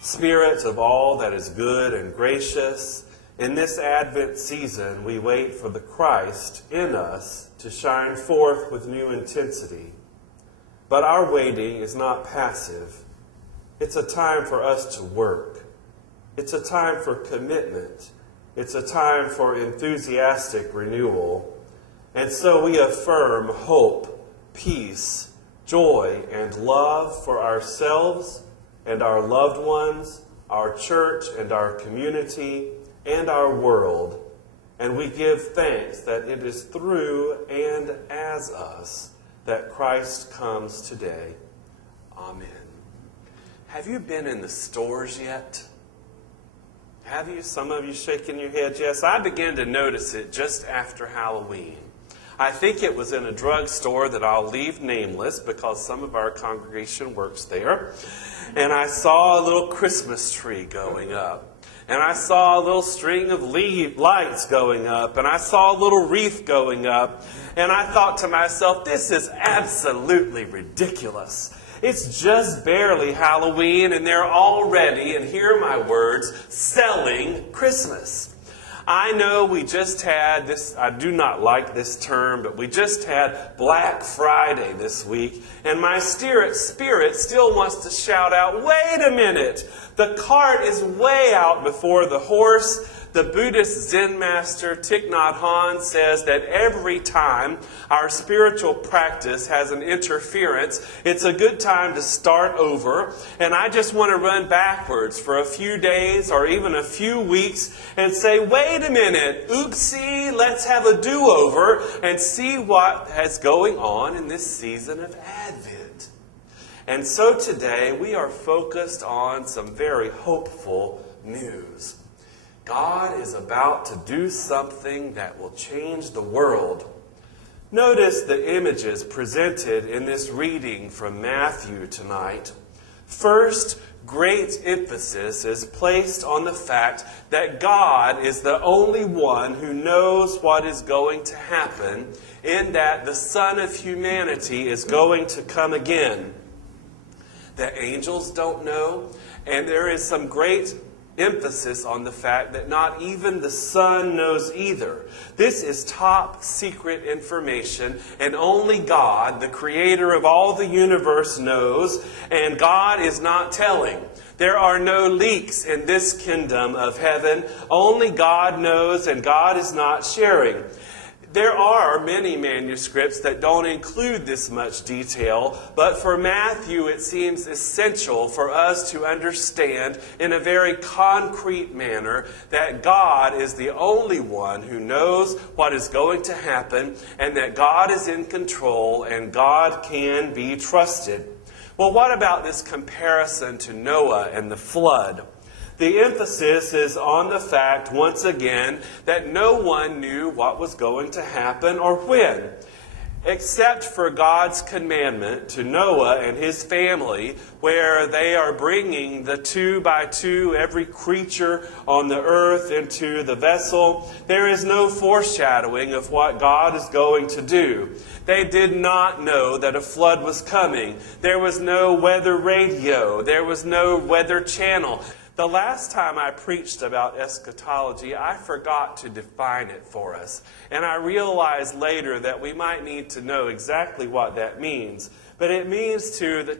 Spirit of all that is good and gracious, in this Advent season we wait for the Christ in us to shine forth with new intensity. But our waiting is not passive. It's a time for us to work. It's a time for commitment. It's a time for enthusiastic renewal. And so we affirm hope, peace, joy, and love for ourselves and our loved ones, our church and our community, and our world. And we give thanks that it is through and as us that Christ comes today. Amen. Have you been in the stores yet? Have you? Some of you shaking your head. Yes, I began to notice it just after Halloween. I think it was in a drugstore that I'll leave nameless because some of our congregation works there. And I saw a little Christmas tree going up. And I saw a little string of lights going up. And I saw a little wreath going up. And I thought to myself, this is absolutely ridiculous. It's just barely Halloween and they're already, and hear my words, selling Christmas. I know we just had this, I do not like this term, but we just had Black Friday this week, and my spirit still wants to shout out, wait a minute, the cart is way out before the horse. The Buddhist Zen master Thich Nhat Hanh says that every time our spiritual practice has an interference, it's a good time to start over. And I just want to run backwards for a few days or even a few weeks and say, wait a minute, oopsie, let's have a do-over and see what is going on in this season of Advent. And so today we are focused on some very hopeful news. God is about to do something that will change the world. Notice the images presented in this reading from Matthew tonight. First, great emphasis is placed on the fact that God is the only one who knows what is going to happen, in that the Son of Humanity is going to come again. The angels don't know, and there is some great emphasis on the fact that not even the Son knows either. This is top secret information, and only God, the creator of all the universe, knows, and God is not telling. There are no leaks in this kingdom of heaven. Only God knows, and God is not sharing. There are many manuscripts that don't include this much detail, but for Matthew it seems essential for us to understand in a very concrete manner that God is the only one who knows what is going to happen, and that God is in control and God can be trusted. Well, what about this comparison to Noah and the flood? The emphasis is on the fact, once again, that no one knew what was going to happen or when, except for God's commandment to Noah and his family, where they are bringing the 2 by 2 every creature on the earth into the vessel. There is no foreshadowing of what God is going to do. They did not know that a flood was coming. There was no weather radio. There was no weather channel. The last time I preached about eschatology, I forgot to define it for us. And I realized later that we might need to know exactly what that means. But it means to the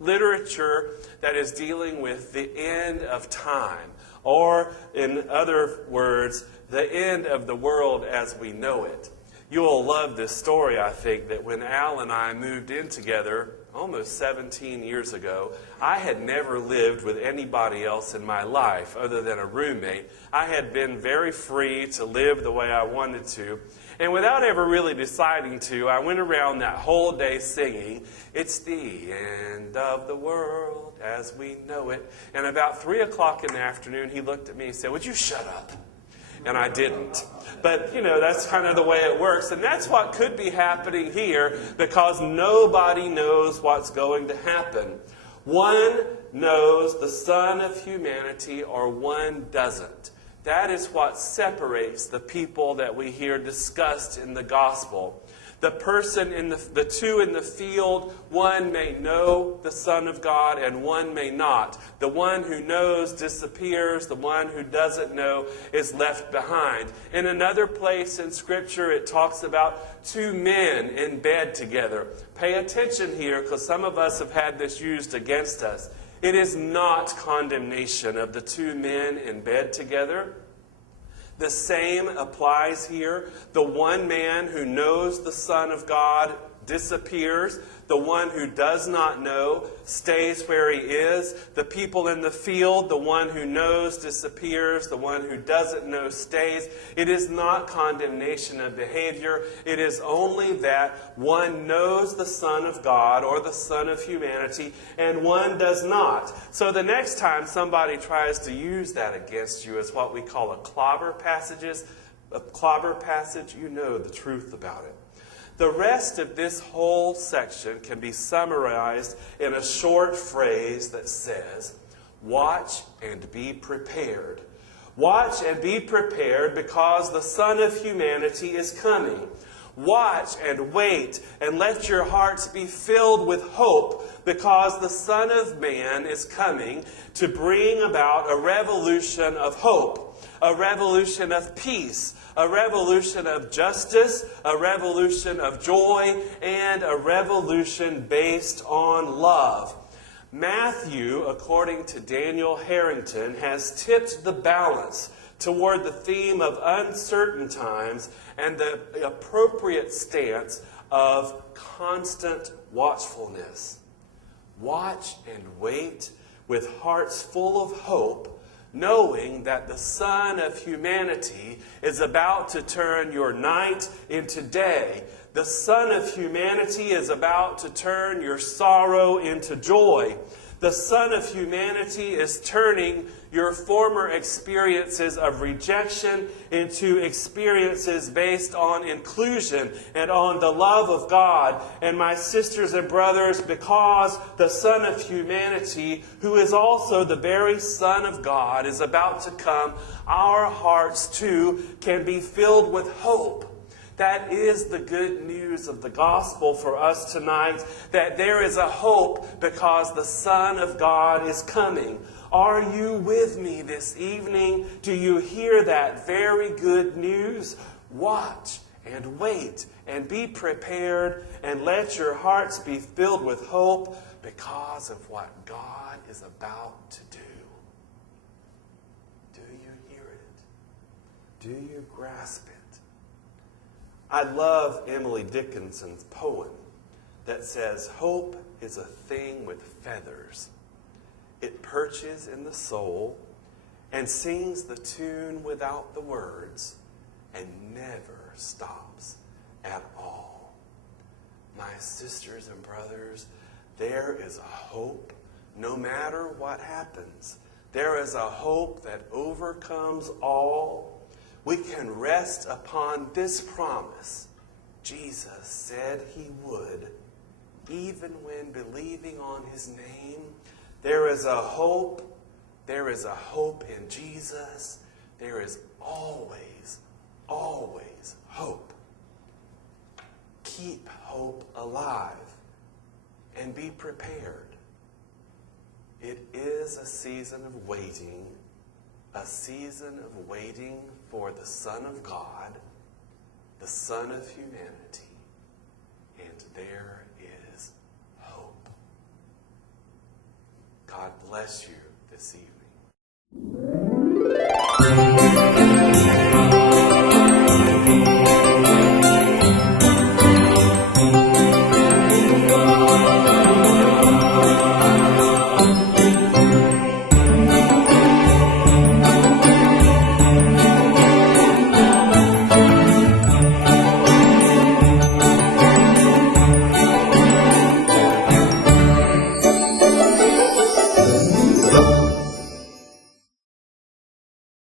literature that is dealing with the end of time. Or, in other words, the end of the world as we know it. You'll love this story, I think, that when Al and I moved in together almost 17 years ago, I had never lived with anybody else in my life other than a roommate. I had been very free to live the way I wanted to. And without ever really deciding to, I went around that whole day singing, "It's the end of the world as we know it." And about 3 o'clock in the afternoon, he looked at me and said, "Would you shut up?" And I didn't. But, that's kind of the way it works. And that's what could be happening here, because nobody knows what's going to happen. One knows the Son of humanity or one doesn't. That is what separates the people that we hear discussed in the gospel. The person the two in the field, one may know the Son of God and one may not. The one who knows disappears. The one who doesn't know is left behind. In another place in Scripture, it talks about two men in bed together. Pay attention here, because some of us have had this used against us. It is not condemnation of the two men in bed together. The same applies here. The one man who knows the Son of God disappears. The one who does not know stays where he is. The people in the field, the one who knows disappears. The one who doesn't know stays. It is not condemnation of behavior. It is only that one knows the Son of God or the Son of humanity and one does not. So the next time somebody tries to use that against you as what we call a clobber passage, you know the truth about it. The rest of this whole section can be summarized in a short phrase that says, watch and be prepared. Watch and be prepared because the Son of humanity is coming. Watch and wait and let your hearts be filled with hope because the Son of Man is coming to bring about a revolution of hope, a revolution of peace, a revolution of justice, a revolution of joy, and a revolution based on love. Matthew, according to Daniel Harrington, has tipped the balance toward the theme of uncertain times and the appropriate stance of constant watchfulness. Watch and wait with hearts full of hope, knowing that the Son of humanity is about to turn your night into day. The Son of humanity is about to turn your sorrow into joy. The Son of humanity is turning your former experiences of rejection into experiences based on inclusion and on the love of God. And my sisters and brothers, because the Son of humanity, who is also the very Son of God, is about to come, our hearts too can be filled with hope. That is the good news of the gospel for us tonight, that there is a hope because the Son of God is coming. Are you with me this evening? Do you hear that very good news? Watch and wait and be prepared and let your hearts be filled with hope because of what God is about to do. Do you hear it? Do you grasp it? I love Emily Dickinson's poem that says, hope is a thing with feathers. It perches in the soul and sings the tune without the words and never stops at all. My sisters and brothers, there is a hope no matter what happens. There is a hope that overcomes all. We can rest upon this promise. Jesus said he would, even when believing on his name. There is a hope. There is a hope in Jesus. There is always, always hope. Keep hope alive and be prepared. It is a season of waiting. A season of waiting for the Son of God, the Son of humanity, and there is hope. God bless you this evening.